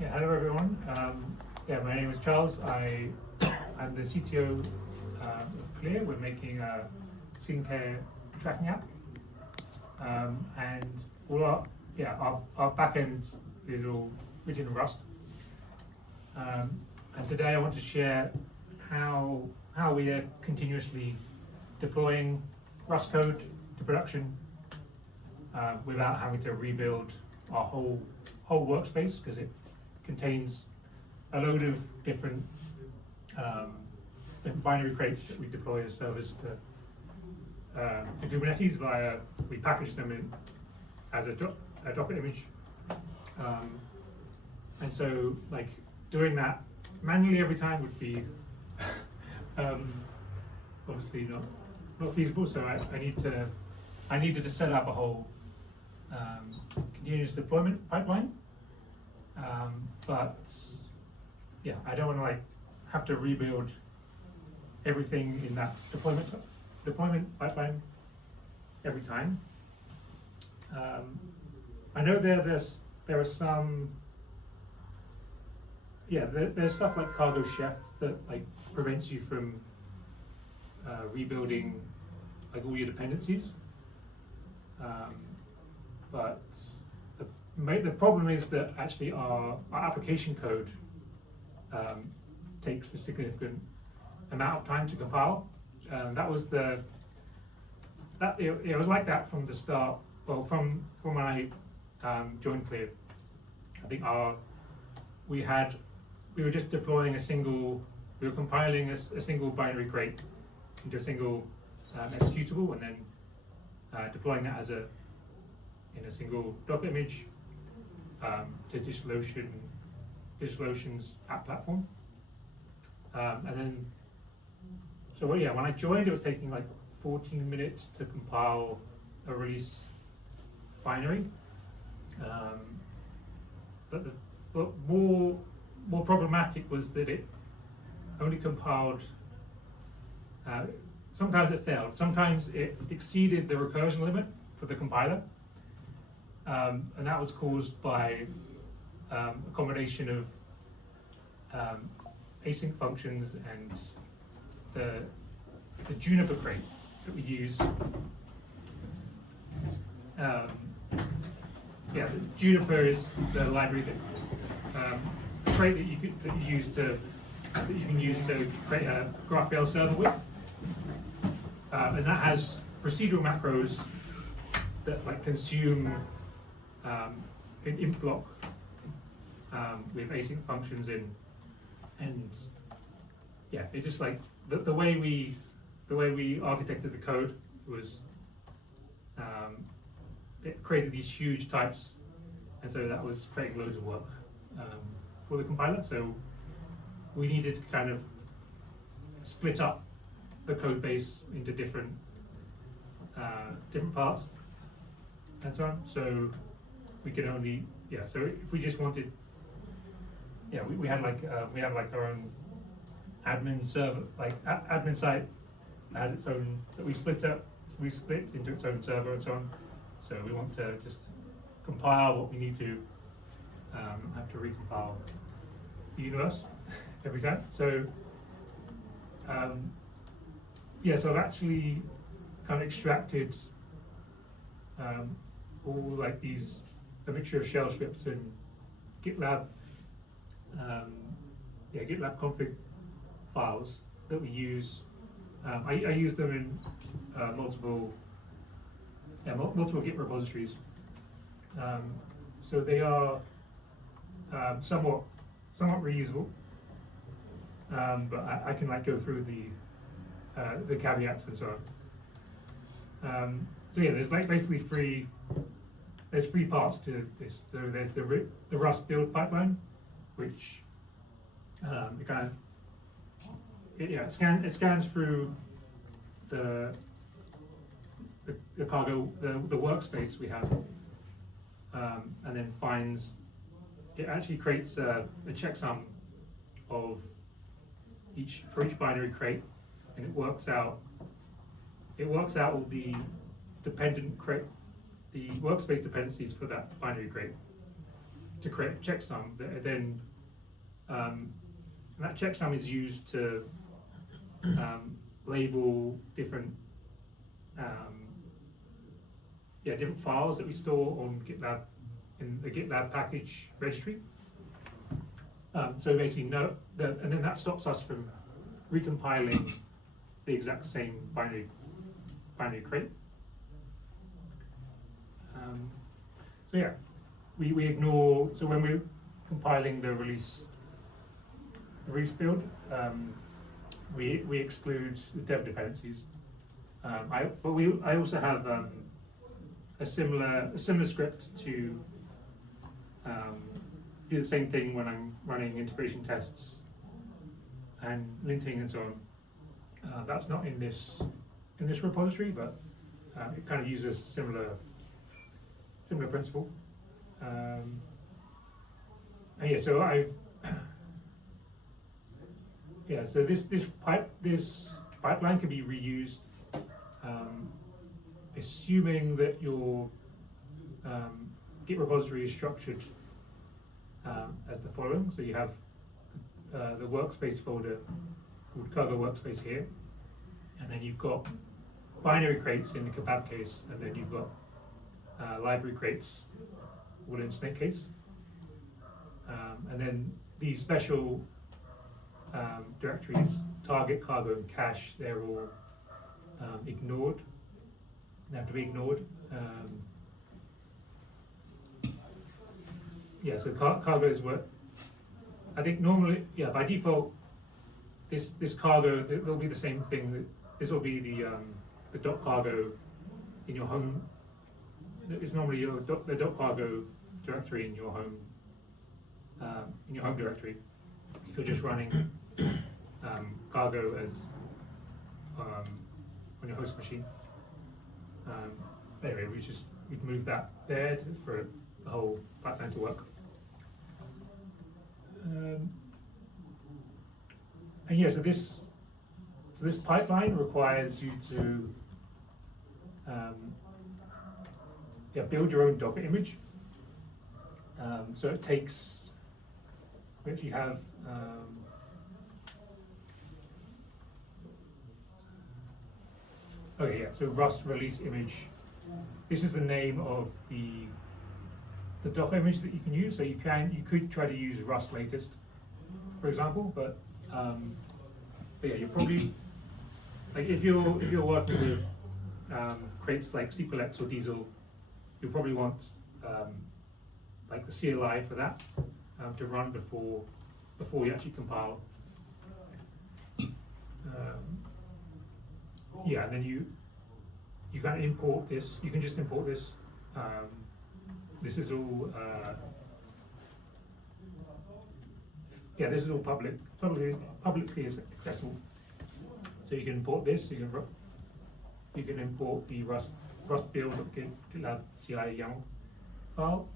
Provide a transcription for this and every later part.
Yeah, hello everyone. My name is Charles. I'm the CTO of Clear. We're making a skincare tracking app, and all our backend is all written in Rust. And today I want to share how we are continuously deploying Rust code to production without having to rebuild our whole workspace, because it contains a load of different binary crates that we deploy as servers to Kubernetes we package them in as a Docker image. And so, like, doing that manually every time would be obviously not feasible. So I needed to set up a whole continuous deployment pipeline. But yeah, I don't want to have to rebuild everything in that deployment pipeline every time. I know there are some there's stuff like Cargo Chef that prevents you from rebuilding all your dependencies. But the problem is that actually our application code takes a significant amount of time to compile. It was like that from the start. Well, from when I joined Clear, I think we were just deploying we were compiling a single binary crate into a single executable, and then deploying that in a single Docker image to DigitalOcean's app platform. And then, when I joined, it was taking 14 minutes to compile a release binary. But more problematic was that it only compiled. Sometimes it failed. Sometimes it exceeded the recursion limit for the compiler. And that was caused by a combination of async functions and the Juniper crate that we use. The Juniper is the library that crate that you can use to create a GraphQL server with, and that has procedural macros that consume an int block with async functions in, and it just the way we architected the code was it created these huge types, and so that was creating loads of work for the compiler. So we needed to kind of split up the code base into different parts and so on. So we could only so if we just wanted we had our own admin server, admin site that has its own, that we split into its own server and so on. So we want to just compile what we need to have to recompile the universe every time. So so I've actually kind of extracted all a mixture of shell scripts and GitLab GitLab config files that we use. I use them in multiple Git repositories. So they are somewhat reusable, but I can go through the caveats and so on. There's basically there's three parts to this. So there's the Rust build pipeline, which it scans through the cargo, the workspace we have, and then it actually creates a checksum for each binary crate, and it works out all the workspace dependencies for that binary crate. to create a checksum that then that checksum is used to label different different files that we store on GitLab in the GitLab package registry. So basically, and then that stops us from recompiling the exact same binary crate. So yeah, we ignore. So when we're compiling the release build, we exclude the dev dependencies. I also have a similar script to do the same thing when I'm running integration tests and linting and so on. That's not in this repository, but it kind of uses similar principle. And yeah, so so this pipeline can be reused, assuming that your Git repository is structured as the following. So you have the workspace folder called cargo workspace here, and then you've got binary crates in the kebab case, and then you've got library crates all in snake case, and then these special directories, target, cargo, and cache, they're all ignored. They have to be ignored. So cargo is what I think normally. Yeah, by default, this cargo, there'll be the same thing. This will be the dot cargo in your home. It's normally the dot cargo directory in your home directory. If you're just running cargo as on your host machine. Anyway, we've moved that there for the whole pipeline to work. And yeah, so this pipeline requires you to build your own Docker image. So it takes, we actually have so Rust release image. This is the name of the Docker image that you can use. So you could try to use Rust latest, for example, but yeah, you're probably like if you're working with crates like SQLX or Diesel, you'll probably want like the CLI for that to run before you actually compile. And then you can import this. You can just import this. This is all. This is all publicly accessible. So you can import this. You can import the Rust build.gitlab CI YAML file,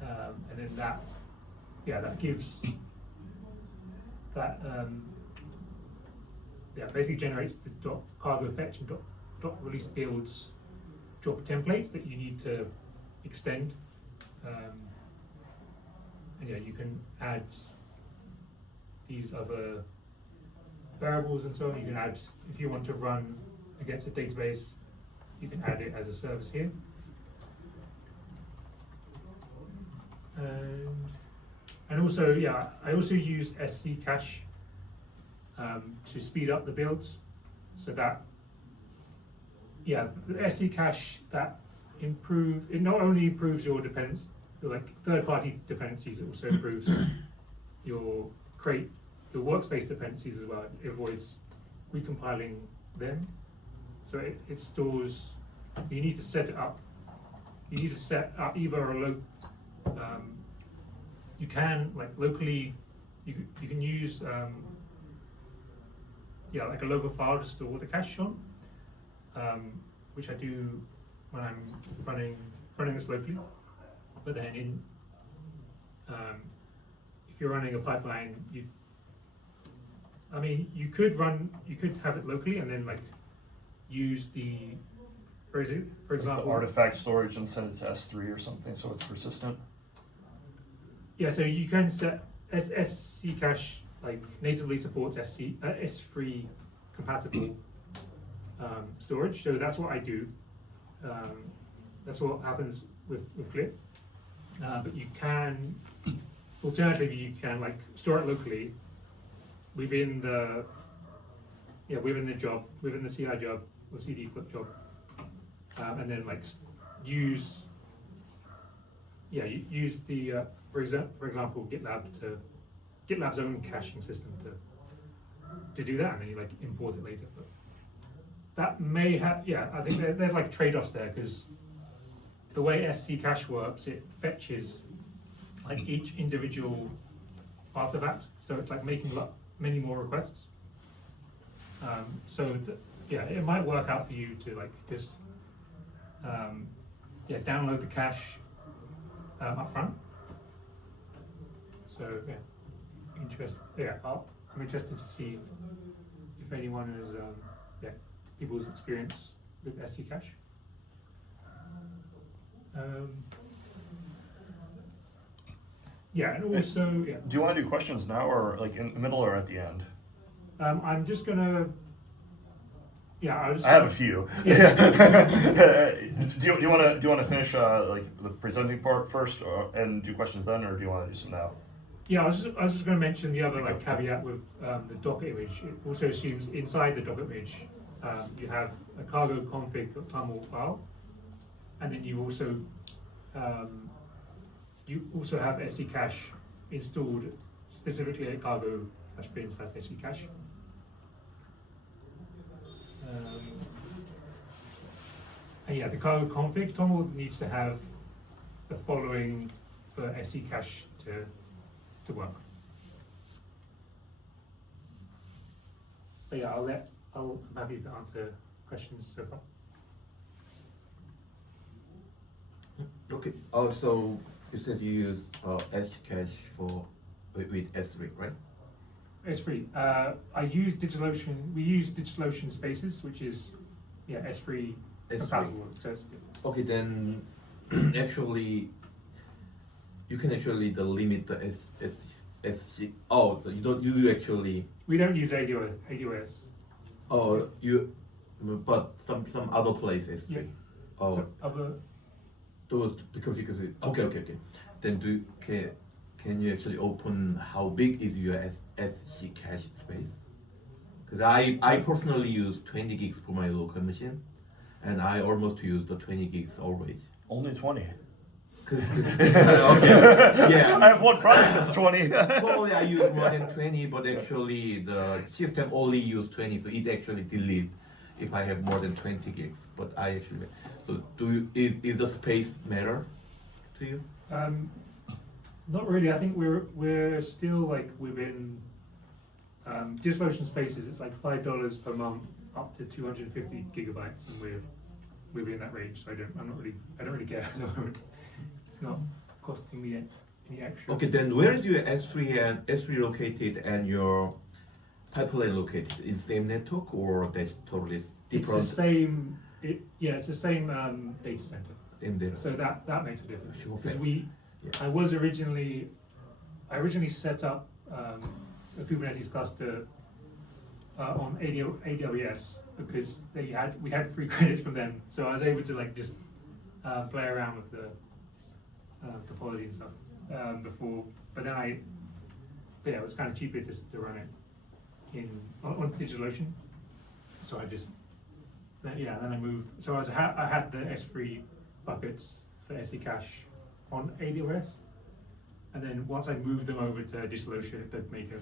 and then that gives that basically generates the .cargo fetch and .release builds job templates that you need to extend, and you can add these other variables and so on. You can add, if you want to run against a database, you can add it as a service here. And also, I also use SC cache to speed up the builds, so that the SC cache that it not only improves your dependence, like third-party dependencies, it also improves your workspace dependencies as well. It avoids recompiling them. So it stores. You need to set it up. You need to set up either a you can locally. You can use like a local file to store the cache on, which I do when I'm running this locally. But then if you're running a pipeline, you could have it locally and then use for example, the artifact storage and send it to S3 or something so it's persistent. Yeah, so you can set SC Cache like natively supports S3 compatible storage. So that's what I do. That's what happens with Clip. But you can, alternatively, you can like store it locally within the job, within the CI job or CD flip job, and then like use the for example GitLab's own caching system to do that, and then you like import it later. But that may have I think there's like trade-offs there, because the way SC Cache works, it fetches like each individual artifact, so it's like making many more requests. It might work out for you to like just download the cache up front. So I'm interested to see if anyone is people's experience with SC Cache. And also Do you want to do questions now, or like in the middle, or at the end? I'm just gonna. I have a few. do you want to finish like the presenting part first, and do questions then, or do you want to do some now? Yeah, I was just going to mention the other like caveat with the Docker image. It also assumes inside the Docker image you have a cargo config.toml file, and then you also have SC Cache installed specifically at cargo/bin/SC Cache. The cargo config toml needs to have the following for SC Cache to work. But I'm happy to answer questions so far. Okay. Also, you said you use SC Cache with S3, right? S3. I use DigitalOcean. We use DigitalOcean Spaces, which is S3 compatible. So it's good. Okay, then actually, you can actually limit the SC. Oh, We don't use AWS. Oh, but some other place S3. Yeah. Oh, Other. those because okay. Then can you actually open how big is your SC cache space? Because I personally use 20 gigs for my local machine, and I almost use the 20 gigs always. Only 20. Okay, yeah. I have one product that's 20. Probably I use more than 20, but actually the system only use 20, so it actually delete if I have more than 20 gigs. But I actually, so is the space matter to you? Not really. I think we're still like within DigitalOcean Spaces. It's like $5 per month up to 250 gigabytes, and we're within that range. So I don't really care at the moment. It's not costing me any extra. Okay, then where is your S3 located and your pipeline located? Is the same network or that's totally different? It's the same. It's the same data center. In there. So that makes a difference. Sure. Because I originally set up a Kubernetes cluster on AWS because we had free credits from them, so I was able to like just play around with the topology and stuff before. But then it was kind of cheaper to run it on DigitalOcean. So then I moved. So I had the S3 buckets for SC Cache on AWS, and then once I moved them over to DigitalOcean, it did make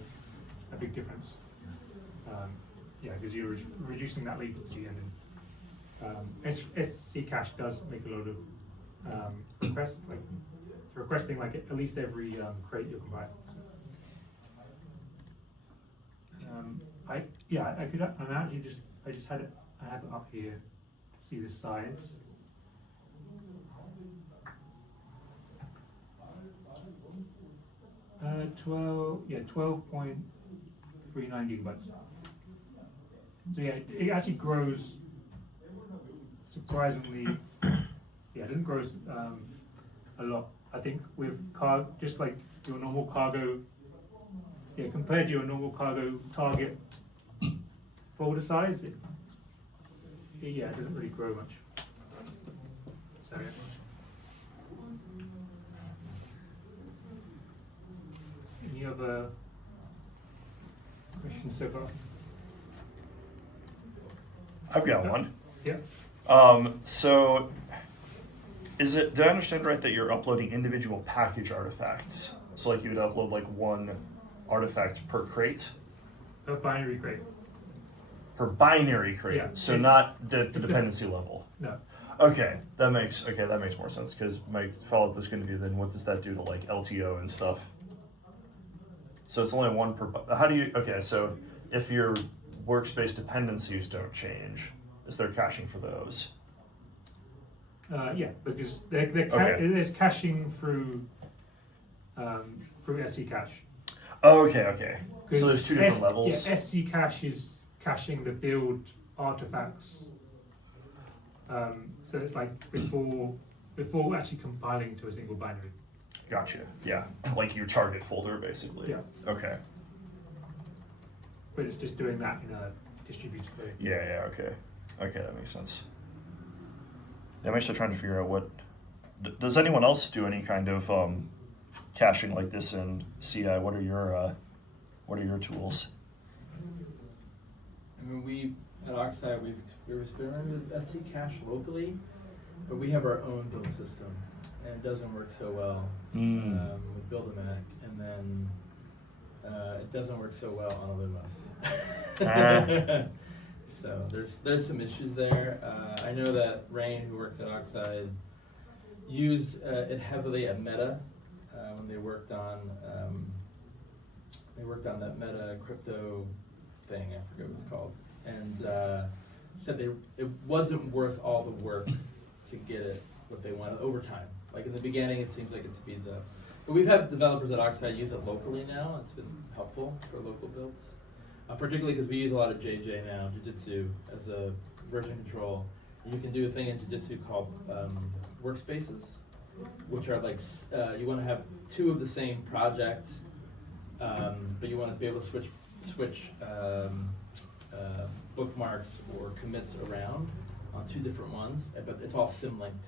a big difference. Because you're reducing that latency, and then SC Cache does make a lot of requests, like requesting like at least every crate you compile. I just had it. I have it up here. See the size. 12.39 gigabytes. So it actually grows surprisingly. It doesn't grow a a lot. I think with just like your normal cargo, compared to your normal cargo target folder size, it doesn't really grow much. So yeah. Any other questions so far? I've got one. Yeah. So did I understand right that you're uploading individual package artifacts? So like you would upload like one artifact per crate? A binary crate. Per binary crate, Yeah, so it's- not the dependency level. No. Okay, that makes more sense, because my follow-up was going to be then what does that do to like LTO and stuff? So it's only one per. How do you? Okay, so if your workspace dependencies don't change, is there caching for those? Yeah, because Okay. there's caching through SC cache. Oh, okay. So there's two different levels. Yeah, SC cache is caching the build artifacts. So it's like before actually compiling to a single binary. Gotcha. Yeah, like your target folder, basically. Yeah. Okay. But it's just doing that in a distributed way. Yeah. Okay. That makes sense. Yeah, I'm actually trying to figure out what. Does anyone else do any kind of caching like this in CI? What are your tools? I mean, we at Oxide we've experimented with SC cache locally, but we have our own build system, and it doesn't work so well. We build them and then it doesn't work so well on Illumos. So there's some issues there. I know that Rain, who works at Oxide, used it heavily at Meta when they worked on that Meta crypto thing. I forget what it's called, and said it wasn't worth all the work to get it what they wanted over time. Like in the beginning, it seems like it speeds up. But we've had developers at Oxide use it locally now. It's been helpful for local builds. Particularly because we use a lot of JJ now, Jiu-Jitsu, as a version control. You can do a thing in Jiu-Jitsu called workspaces, which are like, you want to have two of the same project, but you want to be able to switch bookmarks or commits around on two different ones, but it's all sim-linked.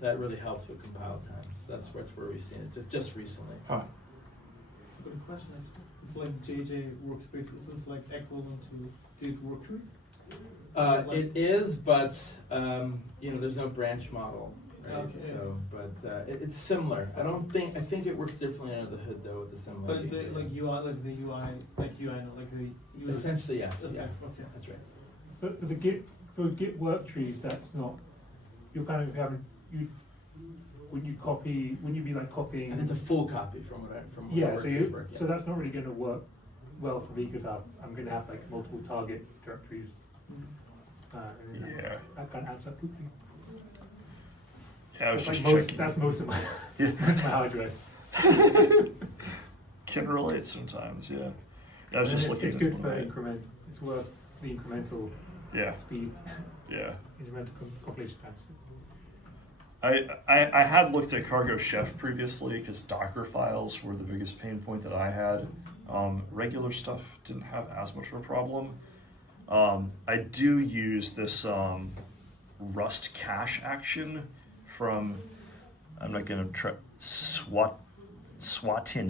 So that really helps with compile times. So that's where we've seen it just recently. Huh. Good question. It's like JJ workspace. Is this like equivalent to Git worktree? It is, but there's no branch model, right? Okay. So, but it's similar. I think it works differently under the hood though with the similar. But it's like UI, like the user. Essentially, yes. Okay. Yeah, Okay. that's right. But for Git work trees, that's not. You're kind of having when you be like copying. And it's a full copy from what Yeah, work. so that's not really going to work well for me because I'm going to have like multiple target directories. And then Yeah. that kind of adds up quickly. Yeah, I was That's just like checking. that's most of my Yeah. my hard drive. Can relate sometimes. Yeah. I was And just looking. it's at good one for of my- increment. It's worth the incremental Yeah. speed, Yeah. incremental compilation times. I had looked at Cargo Chef previously because Docker files were the biggest pain point that I had. Regular stuff didn't have as much of a problem. I do use this Rust cache action from, I'm not gonna try, Swatinem.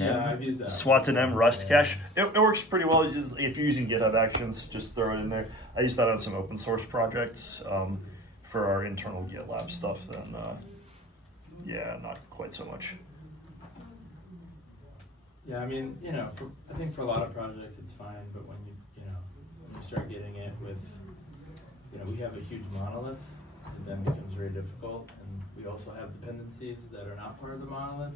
Yeah, I've used that. Swatinem Rust Yeah. cache. It works pretty well. If you're using GitHub Actions, just throw it in there. I use that on some open source projects. For our internal GitLab stuff, then not quite so much. Yeah, I mean, I think for a lot of projects it's fine, but when you start getting it with, we have a huge monolith, it then becomes very difficult, and we also have dependencies that are not part of the monolith.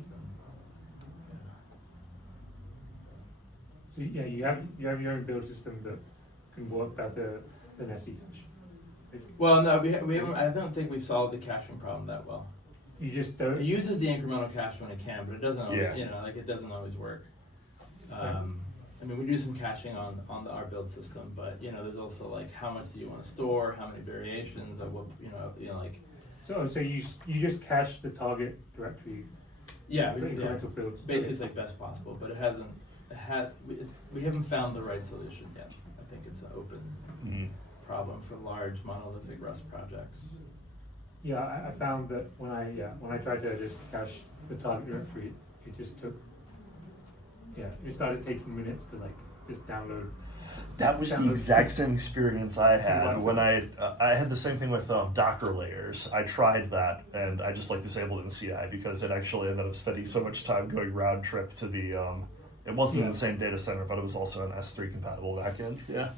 So yeah, you have your own build system that can work better than SE cache. basically. Well, no, we haven't. I don't think we've solved the caching problem that well. You just It don't. uses the incremental cache when it can, but it doesn't always, Yeah. it doesn't always work. I mean, we do some caching on our build system, but there's also like how much do you want to store, how many variations of what, like So you just cache the target directory Yeah, for incremental builds. basically it's like best possible, but we haven't found the right solution yet. I think it's an open Mhm. problem for large monolithic Rust projects. Yeah, I found that when I tried to just cache the target directory, it just took, it started taking minutes to like just download. That was the Download- exact same experience I had Wow. when I had the same thing with Docker layers. I tried that and I just like disabled it in CI because it actually ended up spending so much time going round trip to the it wasn't in Yeah. the same data center, but it was also an S3 compatible backend. Yeah.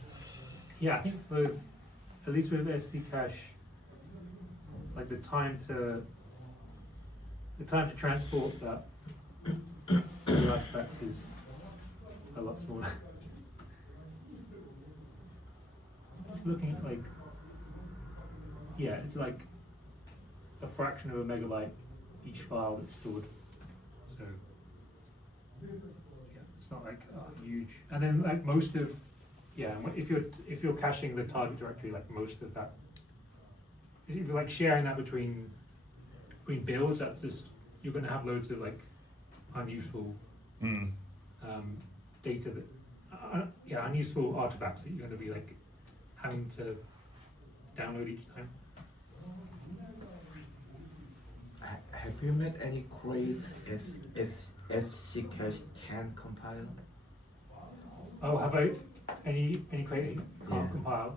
Yeah, I think for, at least with SD cache, like the time to transport that the artifacts is a lot smaller. Just looking at like, it's like a fraction of a megabyte each file that's stored. So it's not like huge. And then like most of, if you're caching the target directory, like most of that, if you're like sharing that between builds, that's just, you're going to have loads of like unuseful Mm. data that, unuseful artifacts that you're going to be like having to download each time. Have you met any great FC cache can compile? Oh, have I any create can't Yeah. compile?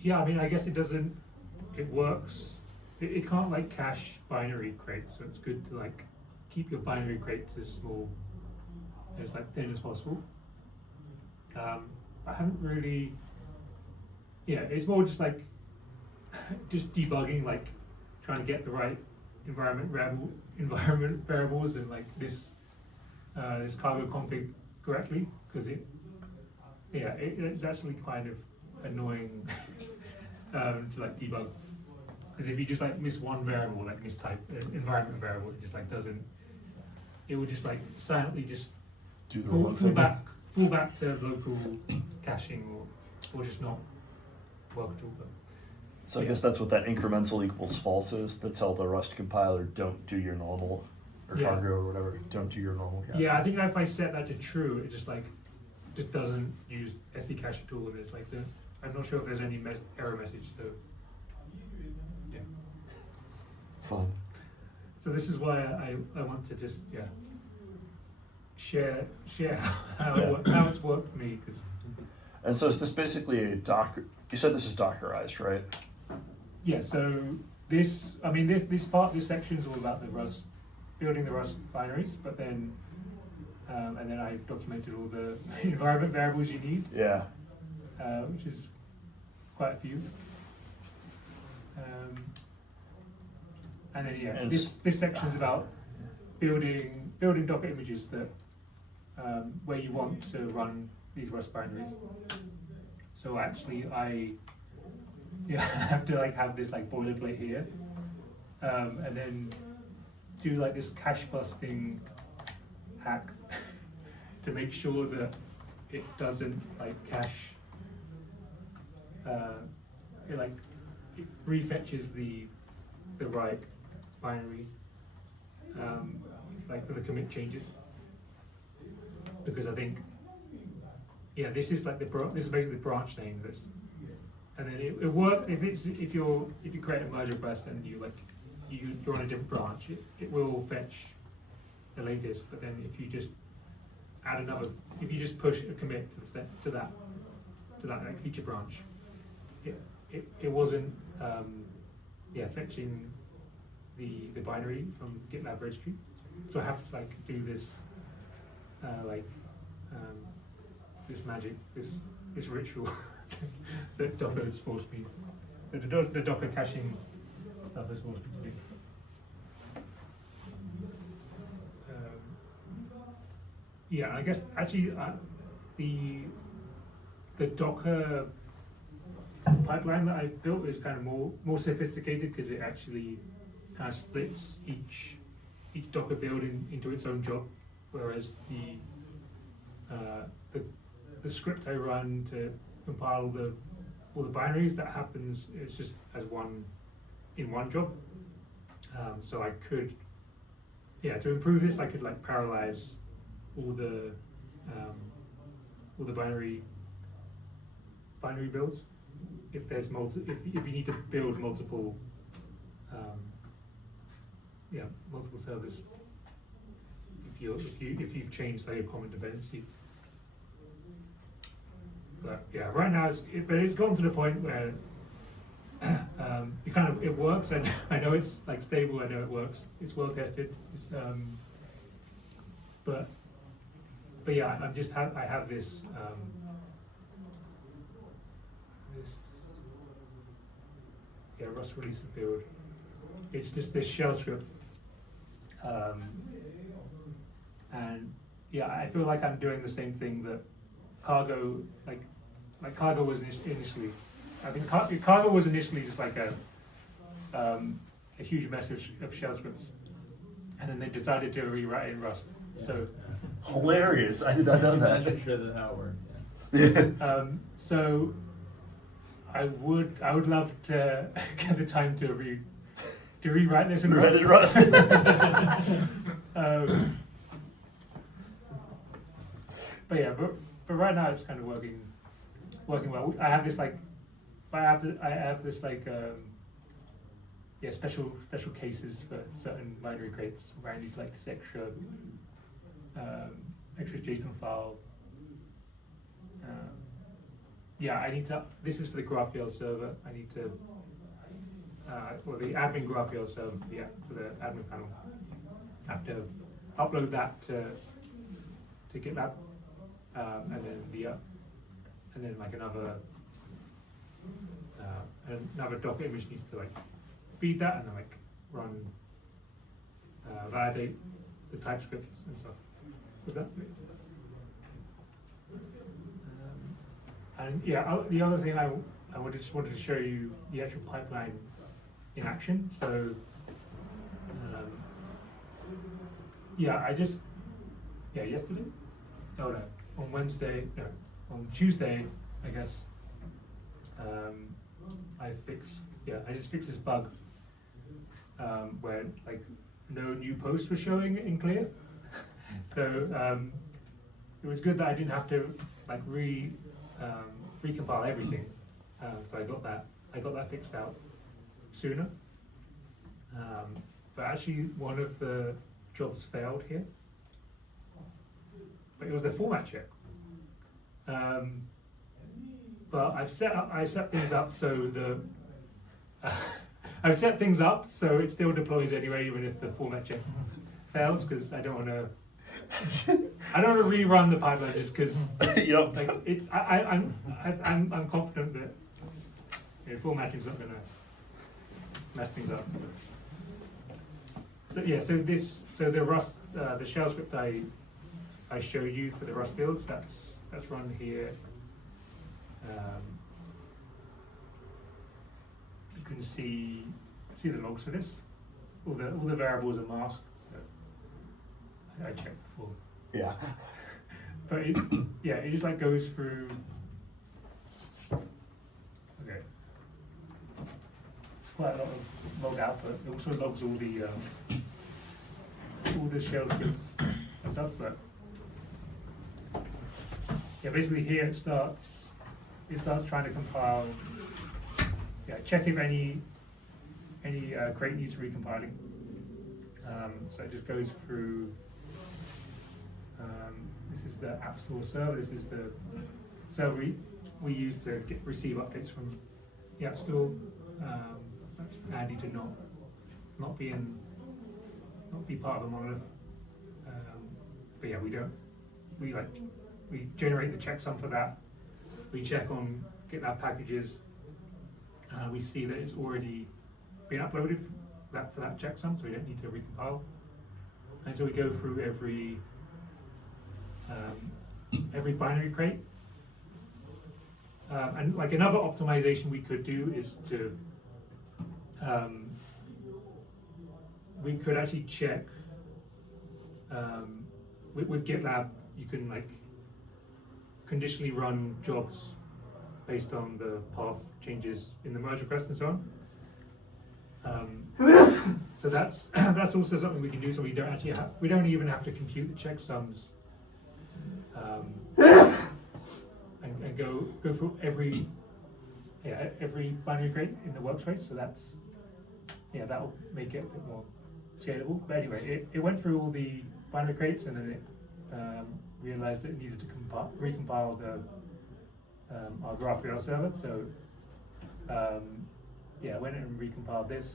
Yeah, I mean, I guess it doesn't. It works. It can't like cache binary crates, so it's good to like keep your binary crates as small, as like thin as possible. I haven't really. Yeah, it's more just like just debugging, like trying to get the right environment variables and like this cargo config correctly, because it's actually kind of annoying to like debug, because if you just like miss one variable, like mistype environment variable, it just like doesn't, it would just like silently just Do the fall wrong thing. back to local caching or just not work at all. But So I guess that's what that incremental equals false is, to tell the Rust compiler, don't do your normal, or Yeah. cargo or whatever, don't do your normal cache. yeah, I think if I set that to true, it just doesn't use SD cache at all, and it's like I'm not sure if there's any error message. So yeah. Fun. So this is why I want to just share how it's worked for me, because And so is this basically a Docker, you said this is Dockerized, right? so this section is all about the Rust, building the Rust binaries, but then and then I've documented all the environment variables you need, Yeah. which is quite a few. And then And this section is about building Docker images that where you want to run these Rust binaries. So actually, I have to like have this like boilerplate here, and then do like this cache busting hack to make sure that it doesn't like cache. It refetches the right binary, like for the commit changes, because I think this is like this is basically the branch name that's, and then it works if you create a merge request and you're on a different branch, it will fetch the latest. But then if you just add if you just push a commit to that like feature branch, it wasn't fetching the binary from GitLab registry. So I have to like do this this magic, this ritual that Docker has forced me, that the Docker caching stuff has forced me to do. I guess actually the Docker pipeline that I've built is kind of more sophisticated, because it actually kind of splits each Docker build into its own job, whereas the script I run to compile the all the binaries. That happens, it's just as one job. So I could, to improve this, I could like parallelize all the binary builds. If there's if you need to build multiple multiple servers, if you've changed like a common dependency. But yeah, right now it's gotten to the point where it works. I know it's like stable. I know it works. It's well tested. But yeah, I have this Rust release build. It's just this shell script, and yeah, I feel like I'm doing the same thing that Cargo Cargo was initially. I think Cargo was initially just like a huge mess of shell scripts, and then they decided to rewrite it in Rust. Yeah, So Hilarious! I did not know That's that. for sure that how it worked. Yeah. So I would love to get the time to rewrite this in Rust. Rust. But yeah, but right now it's kind of working well. I have this special cases for certain binary crates where I need like this extra JSON file. I need to. This is for the GraphQL server. I need to. The admin GraphQL server. Yeah, for the admin panel. I have to upload that to GitLab, and then like another Docker image needs to like feed that and then like run validate the TypeScript and stuff with that. And yeah, the other thing I just wanted to show you the actual pipeline in action. So yesterday, on Tuesday, I guess, I just fixed this bug where like no new posts were showing in clear. So it was good that I didn't have to like recompile everything. So I got that fixed out sooner. But actually one of the jobs failed here. But it was a format check. But I set things up so it still deploys anyway, even if the format check fails, because I don't want to rerun the pipeline just because. Yep. Like I'm confident that formatting's not going to mess things up. So yeah, so the Rust, the shell script I showed you for the Rust builds, that's run here. You can see the logs for this. All the variables are masked. I checked before. Yeah. But it just like goes through. Okay. Quite a lot of log output. It also logs all the shell scripts and stuff, but yeah, basically here it starts trying to compile. Yeah, check if any crate needs recompiling. So it just goes through. This is the App Store server. This is the server we use to receive updates from the App Store. That's handy to not be part of a monolith. But yeah, we generate the checksum for that. We check on GitLab packages. We see that it's already been uploaded for that checksum, so we don't need to recompile. And so we go through every binary crate. And like another optimization we could do is to we could actually check with GitLab. You can like conditionally run jobs based on the path changes in the merge request and so on. So that's also something we can do. So we don't even have to compute the checksums and go through every binary crate in the workspace. So that'll make it a bit more scalable. But anyway, it went through all the binary crates and then it realized that it needed to recompile our GraphQL server. So I went and recompiled this.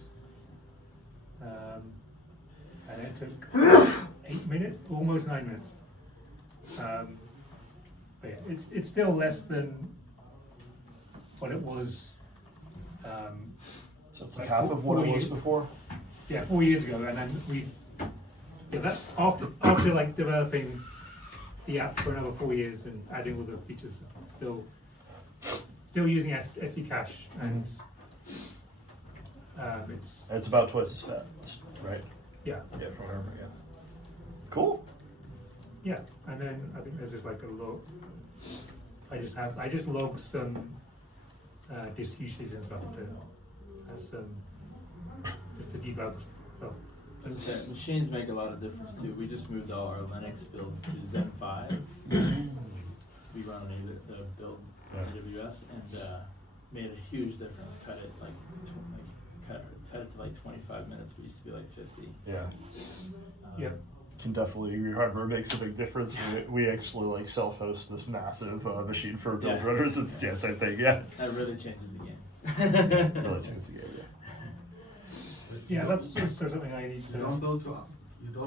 And it took 8 minutes, almost 9 minutes. But yeah, it's still less than what it was. So it's like half of what it was before? Yeah, 4 years ago, and then that after like developing the app for another 4 years and adding all the features, still using SD cache, and It's about twice as fast, right? yeah, Yeah, from memory, yeah. Cool. yeah, and then I think there's just like a log. I just log some disk usage and stuff to have some just to debug stuff. Okay, machines make a lot of difference too. We just moved all our Linux builds to Zen 5. We run on the build AWS and made a huge difference. Cut it cut it to like 25 minutes. We used to be like 50. Yeah. Yep. Can definitely agree. Hardware makes a big difference. We actually like self-host this massive machine for build Yeah. runners. It's same thing. Yeah. That really changes the game. Really changes the game. Yeah. Yeah, that's also something I need You don't to.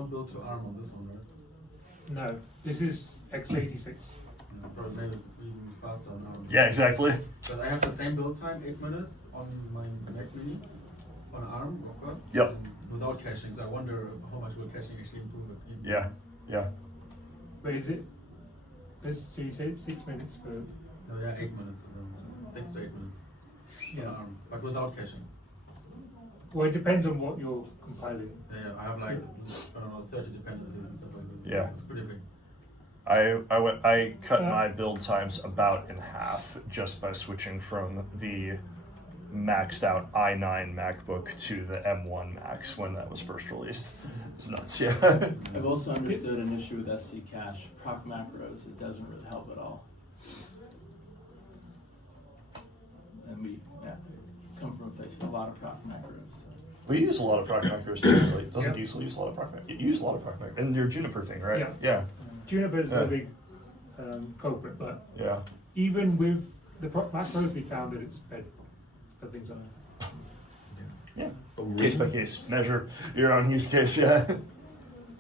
build to ARM on this one, right? No, this is x86. Or maybe even faster on ARM. Yeah, exactly. Because I have the same build time, 8 minutes, on my Mac Mini, on ARM, of course. Yep. And without caching, so I wonder how much will caching actually improve it. even. Yeah. Yeah. But is it? So you say 6 minutes for? Oh, yeah, 8 minutes, 6 to 8 minutes Yeah. on ARM, but without caching. Well, it depends on what you're compiling. Yeah, I have like, I don't know, 30 dependencies and stuff like this. Yeah. It's pretty big. I cut my build times about in half just by switching from the maxed out i9 MacBook to the M1 Max when that was first released. It's nuts, yeah. I've also understood an issue with SC cache. Proc macros, it doesn't really help at all. And we come from a place with a lot of proc macros. So. We use a lot of proc macros too. Like, doesn't Yep. Diesel use a lot of proc macros? You use a lot of proc macros. And your Juniper thing, right? Yeah. Yeah. Juniper is Yeah. the big culprit, but Yeah. even with the macros, we found that it's better things on. Yeah. So Case by case measure your own use case, yeah.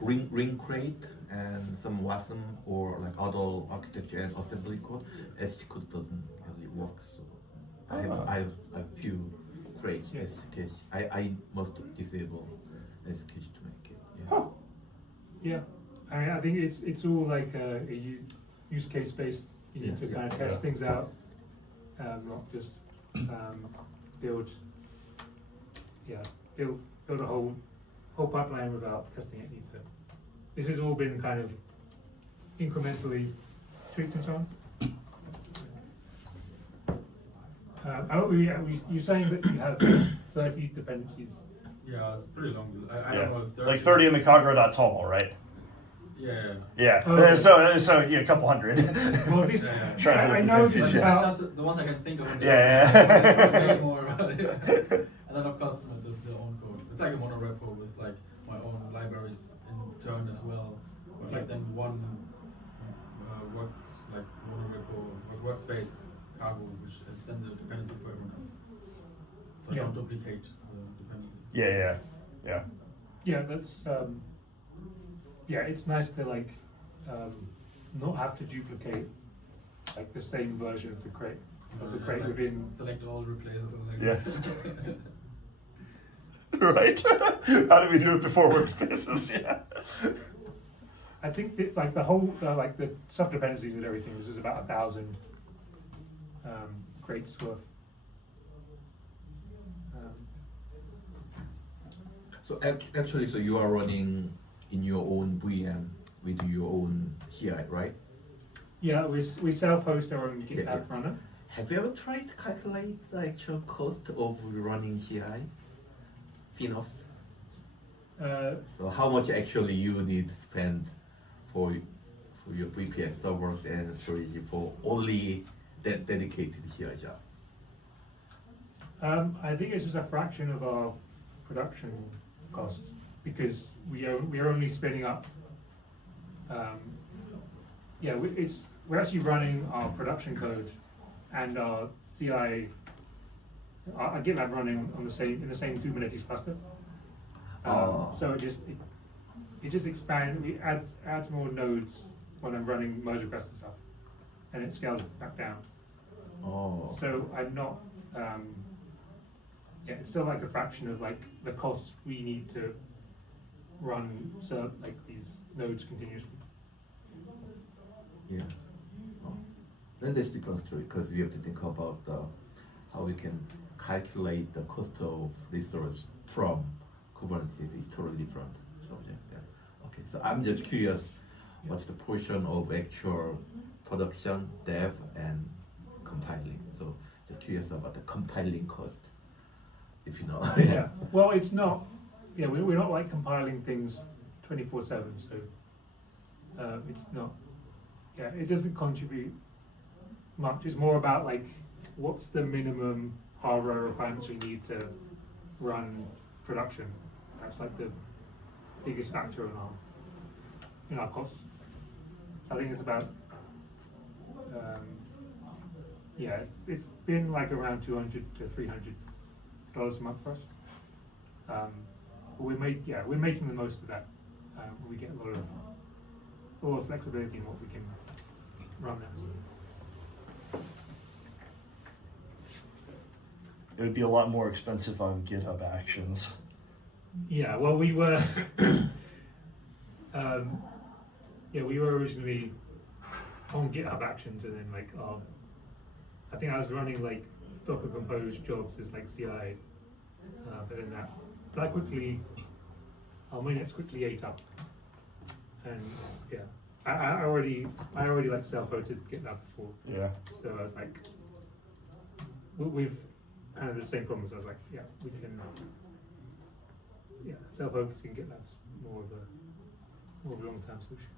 ring crate and some WASM or like other architecture and assembly code, SC code doesn't really work. So I have a few crates Yes. SC. I must disable SC to make it. Yeah. Huh. Yeah, I think it's all like a use case based. You need to Yeah. kind of test Yeah. things out, not just build. Yeah, build a whole pipeline without testing it either. This has all been kind of incrementally tweaked and so on. You're saying that you have 30 dependencies. Yeah, it's pretty long. I Yeah. don't know if 30. Like 30 in the Kagura.toml, right? Yeah. Yeah. Oh. So yeah, a couple hundred. Well, this Yeah. Trying to I look know defensive, this Like, yeah. about. just the ones I can think of. Yeah. Way more about it. And then of course there's their own code. It's like a monorepo with like my own libraries in turn as well. But like then one workspace cargo, which is then the dependency for everyone else. So I Yeah. don't duplicate the dependencies. Yeah. Yeah, that's it's nice to like not have to duplicate like the same version of the crate Like, within. select all, replace or something like Yeah. this. Right? How did we do it before workspaces? Yeah. I think that, like the whole like the sub dependencies and everything. This is about 1,000 crates worth. So actually, so you are running in your own VM with your own CI, right? Yeah, we self-host our own GitLab Yeah. runner. Have you ever tried to calculate the actual cost of running CI FinOps? So how much actually you need to spend for your VPS servers and storage for only that dedicated CI job? I think it's just a fraction of our production costs because we are only spinning up. We're actually running our production code and our CI, our GitLab running on in the same Kubernetes cluster. So it just expands. It adds more nodes when I'm running merge requests and stuff, and it scales back down. Oh. So I'm not. It's still like a fraction of like the costs we need to run like these nodes continuously. Yeah. Oh. Then that's different story because we have to think about how we can calculate the cost of resource from Kubernetes is totally different subject. Yeah. Okay, so I'm just curious, what's the portion of actual production, dev, and compiling? So just curious about the compiling cost, if you know. Yeah. Well, it's not. Yeah, we're not like compiling things 24/7. So it's not. Yeah, it doesn't contribute much. It's more about like what's the minimum hardware requirements we need to run production. That's like the biggest factor in our costs. I think it's about it's been like around $200 to $300 a month for us. But we're making the most of that. We get a lot of flexibility in what we can run as. It would be a lot more expensive on GitHub Actions. Yeah, well, we were, we were originally on GitHub Actions, and then like, I think I was running like Docker Compose jobs as like CI, but then that quickly, our mainnets quickly ate up, and yeah, I already like self-hosted GitLab before, Yeah. so I was like, we've kind of the same problems. I was like, yeah, we can. Self-hosting GitLab's more of a long-term solution.